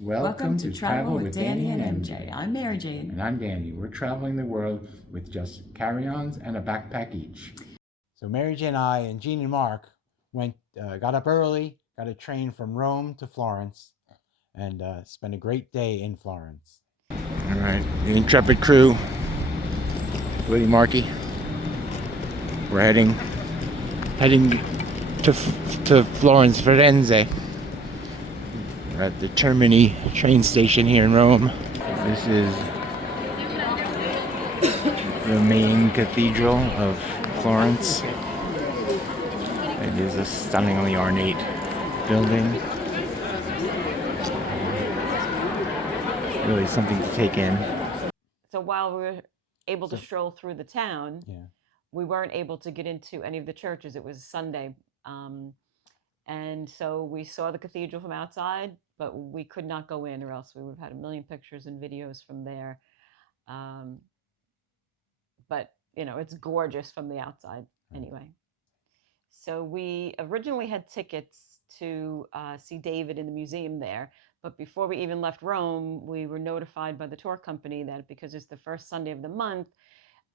Welcome to Travel with Danny and MJ. I'm Mary Jane. And I'm Danny. We're traveling the world with just carry-ons and a backpack each. So Mary Jane and I and Jean and Mark got up early, got a train from Rome to Florence, and spent a great day in Florence. All right, the intrepid crew, Willie Markey. We're heading to Florence, Firenze. We're at the Termini train station here in Rome. This is the main cathedral of Florence. It is a stunningly ornate building. Really something to take in. So while we were able to stroll through the town, we weren't able to get into any of the churches. It was Sunday. And so we saw the cathedral from outside, but we could not go in, or else we would have had a million pictures and videos from there. But, you know, it's gorgeous from the outside anyway. So we originally had tickets to see David in the museum there. But before we even left Rome, we were notified by the tour company that because it's the first Sunday of the month,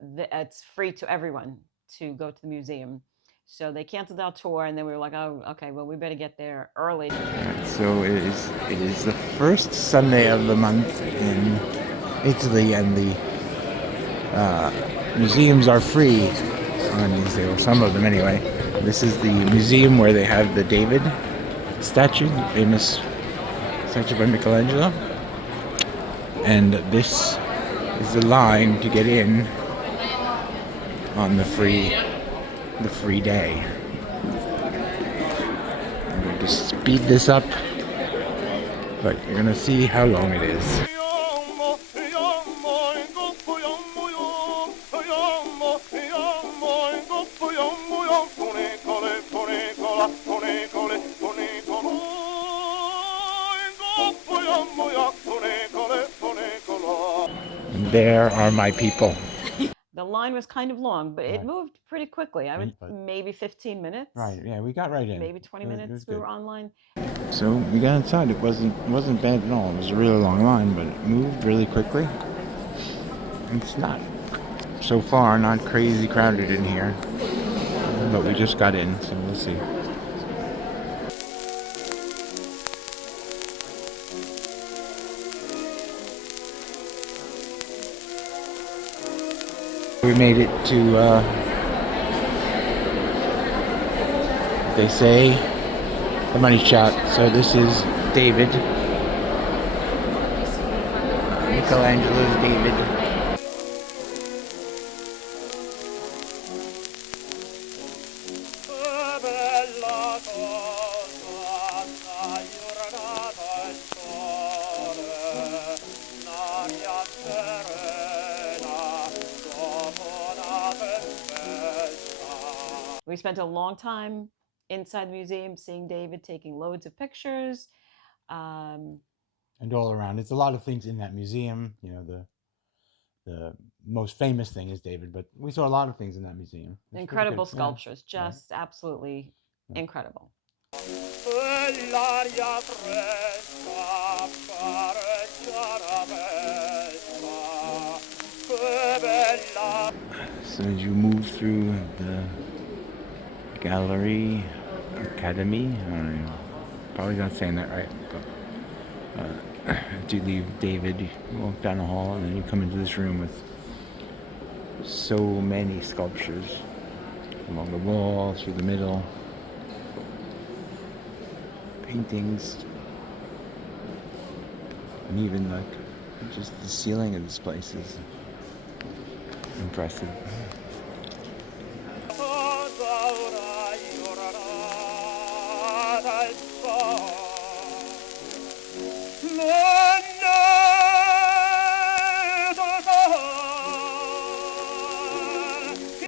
it's free to everyone to go to the museum. So they canceled our tour, and then we were like, oh, okay, well, we better get there early. So it is the first Sunday of the month in Italy, and the museums are free on these days, or some of them anyway. This is the museum where they have the David statue, the famous statue by Michelangelo. And this is the line to get in on the free day. I'm going to speed this up, but you're going to see how long it is. And there are my people. The line was kind of long, but it moved pretty quickly. I would maybe 15 minutes. Right, yeah, we got right in. Maybe 20 minutes we were online. So we got inside. It wasn't bad at all. It was a really long line, but it moved really quickly. It's not, so far, not crazy crowded in here. But we just got in, so we'll see. We made it to, they say, the money shot. So this is David. Michelangelo's David. We spent a long time inside the museum seeing David, taking loads of pictures. And all around. It's a lot of things in that museum. You know, the most famous thing is David, but we saw a lot of things in that museum. It's incredible sculptures, just absolutely incredible. So as you move through the Galleria, Academy, I don't know, probably not saying that right, but after you leave David, you walk down the hall, and then you come into this room with so many sculptures along the wall, through the middle, paintings, and even like just the ceiling of this place is impressive.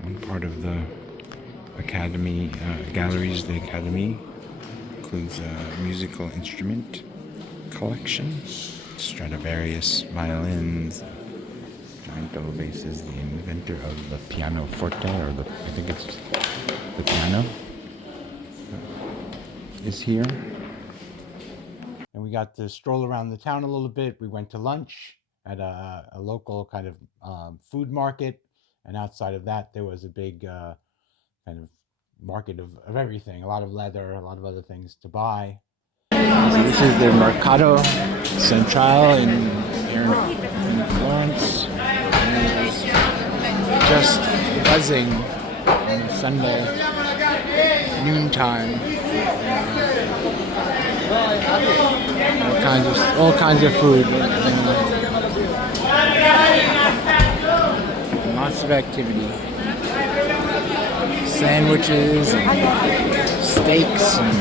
One part of the Academy, galleries, the Academy includes a musical instrument collection, Stradivarius violins, giant double basses, the inventor of the pianoforte, or I think it's the piano, is here. And we got to stroll around the town a little bit. We went to lunch at a local kind of food market, and outside of that, there was a big kind of market of everything, a lot of leather, a lot of other things to buy. So this is the Mercato Centrale here in Florence. And it's just buzzing on a Sunday noontime. All kinds of food. Lots of activity. Sandwiches and steaks and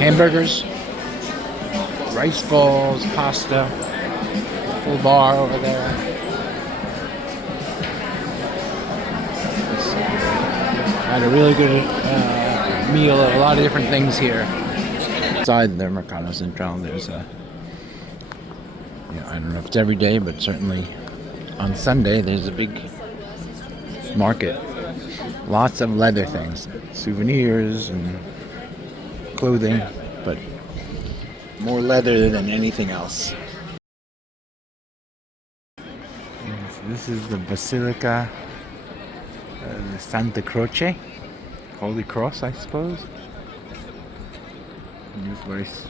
hamburgers, rice balls, pasta, full bar over there. Had a really good meal of a lot of different things here. Inside the Mercato Centrale, there's a, I don't know if it's every day, but certainly on Sunday, there's a big market. Lots of leather things, souvenirs and clothing, but more leather than anything else. So this is the Basilica of Santa Croce, Holy Cross, I suppose. And this place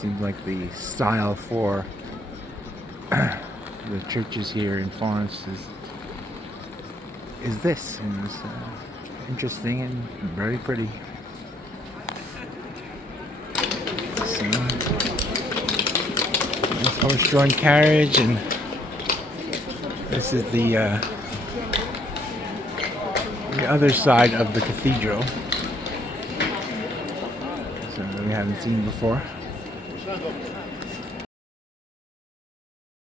seems like the style for the churches here in Florence is this, and it's interesting and very pretty. So, nice horse-drawn carriage, and this is the other side of the cathedral. So we haven't seen before.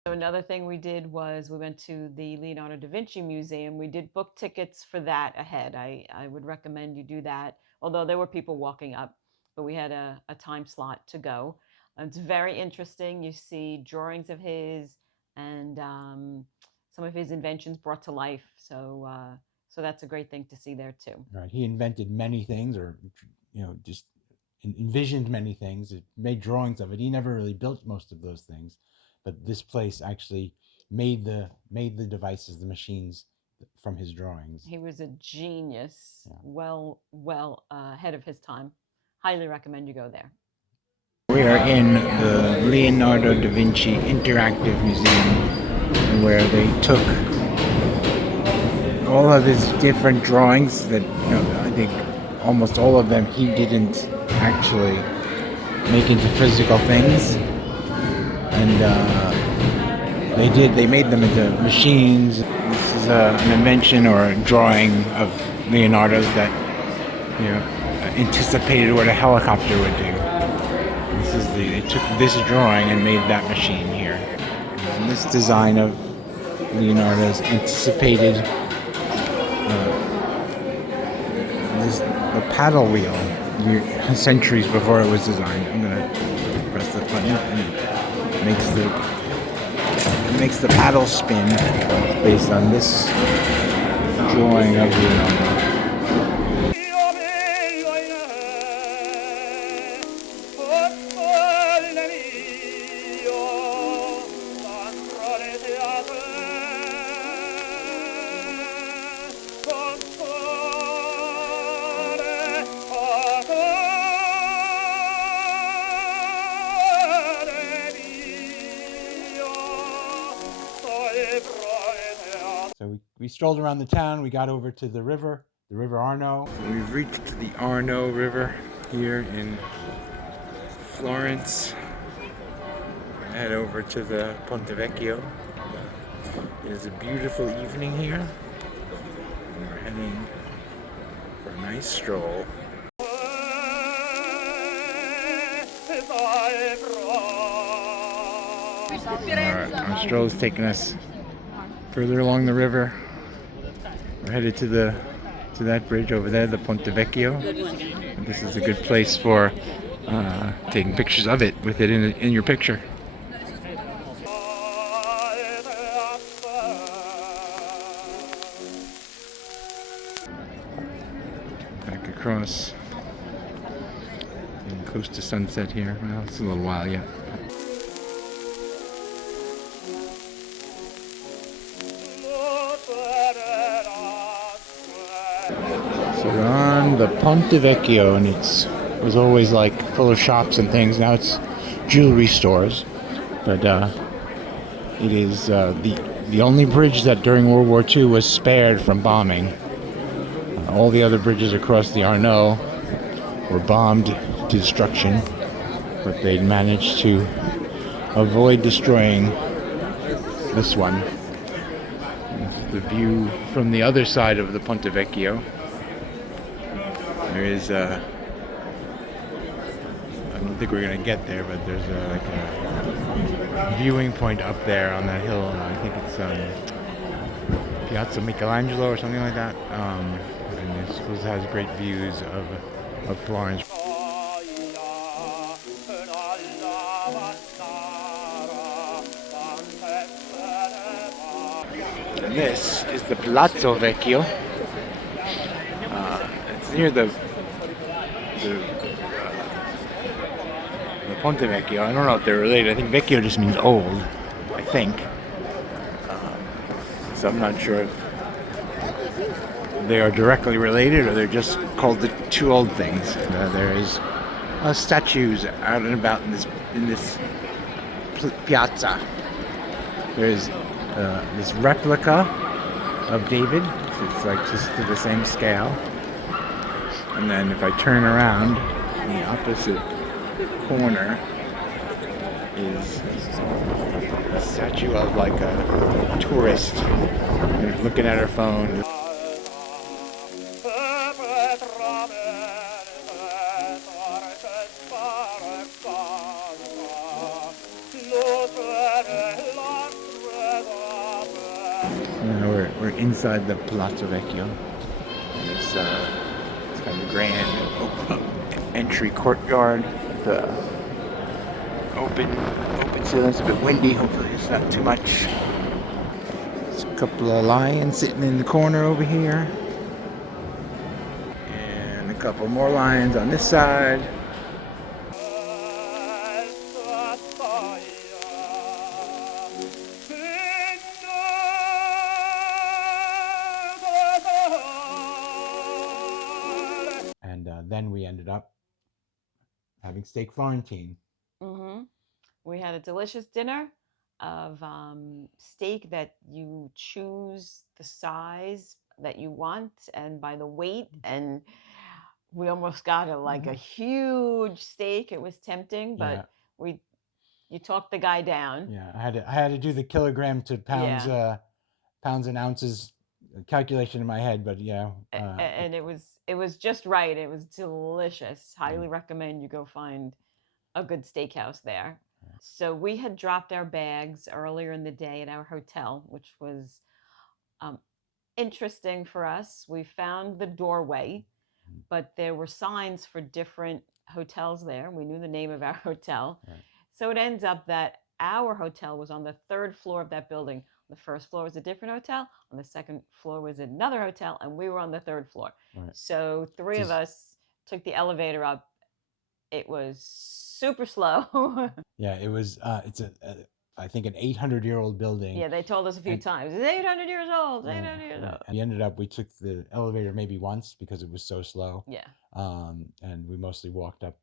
So another thing we did was we went to the Leonardo da Vinci Museum. We did book tickets for that ahead. I would recommend you do that, although there were people walking up, but we had a time slot to go. It's very interesting. You see drawings of his and some of his inventions brought to life. So so that's a great thing to see there too. Right, he invented many things, or just envisioned many things. It made drawings of it. He never really built most of those things, but this place actually made the devices, the machines, from his drawings. He was a genius. Yeah. Well ahead of his time. Highly recommend you go there. We are in the Leonardo da Vinci Interactive Museum, where they took all of his different drawings that, I think almost all of them he didn't actually make into physical things, and they made them into machines. This is an invention or a drawing of Leonardo's that anticipated what a helicopter would do. They took this drawing and made that machine here. And this design of Leonardo's anticipated the paddle wheel centuries before it was designed. I'm gonna press the button, and it makes the paddle spin based on this drawing of Leonardo. So we strolled around the town. We got over to the river Arno. We've reached the Arno River here in Florence. Head over to the Ponte Vecchio. It is a beautiful evening here. We're heading for a nice stroll. Our stroll is taking us further along the river. We're headed to that bridge over there, the Ponte Vecchio. And this is a good place for taking pictures of it with it in your picture. Back across, close to sunset here. Well, it's a little while yet. So we're on the Ponte Vecchio, and it was always like full of shops and things. Now it's jewelry stores, but it is the only bridge that during World War II was spared from bombing. All the other bridges across the Arno were bombed to destruction, but they managed to avoid destroying this one. The view from the other side of the Ponte Vecchio. There is I don't think we're gonna get there, but there's like a viewing point up there on that hill. I think it's Piazza Michelangelo or something like that. And it has great views of Florence. And this is the Palazzo Vecchio. It's near the Ponte Vecchio. I don't know if they're related. I think Vecchio just means old. I think. So I'm not sure if they are directly related or they're just called the two old things. There is statues out and about in this piazza. There's this replica of David. It's like just to the same scale. And then if I turn around, in the opposite corner is a statue of like a tourist looking at her phone. We're inside the Palazzo Vecchio. It's kind of a grand entry courtyard. The open ceiling. It's a bit windy. Hopefully it's not too much. There's a couple of lions sitting in the corner over here, and a couple more lions on this side. Then we ended up having steak Florentine. Mm-hmm. We had a delicious dinner of steak that you choose the size that you want and by the weight. And we almost got a huge steak. It was tempting, but you talked the guy down. Yeah, I had to do the kilogram to pounds pounds and ounces calculation in my head, but and it was just right. It was delicious. Highly recommend you go find a good steakhouse there. So we had dropped our bags earlier in the day at our hotel, which was interesting for us. We found the doorway, but there were signs for different hotels there. We knew the name of our hotel. Right. So it ends up that our hotel was on the third floor of that building. The first floor was a different hotel. On the second floor was another hotel, and we were on the third floor. Right. So three of us took the elevator up. It was super slow. Yeah, it was. It's I think an 800-year-old building. Yeah, they told us a few times. It's 800 years old. 800 years old. And we took the elevator maybe once because it was so slow. Yeah. And we mostly walked up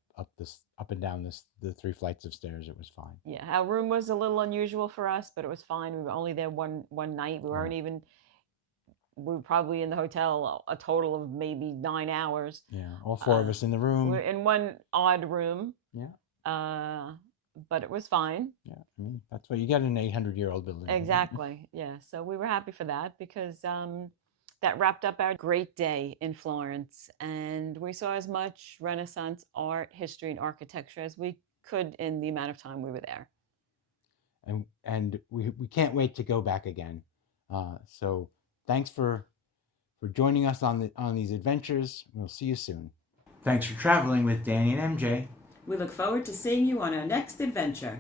and down the 3 flights of stairs. It was fine. Yeah, our room was a little unusual for us, but it was fine. We were only there one night. We weren't even. We were probably in the hotel a total of maybe 9 hours. Yeah, all 4 of us in the room. We're in one odd room. Yeah. But it was fine. Yeah, I mean, that's what you get in an 800-year-old building. Exactly. Yeah. So we were happy for that because that wrapped up our great day in Florence, and we saw as much Renaissance art, history, and architecture as we could in the amount of time we were there. And we can't wait to go back again. So thanks for joining us on these adventures. We'll see you soon. Thanks for traveling with Danny and MJ. We look forward to seeing you on our next adventure.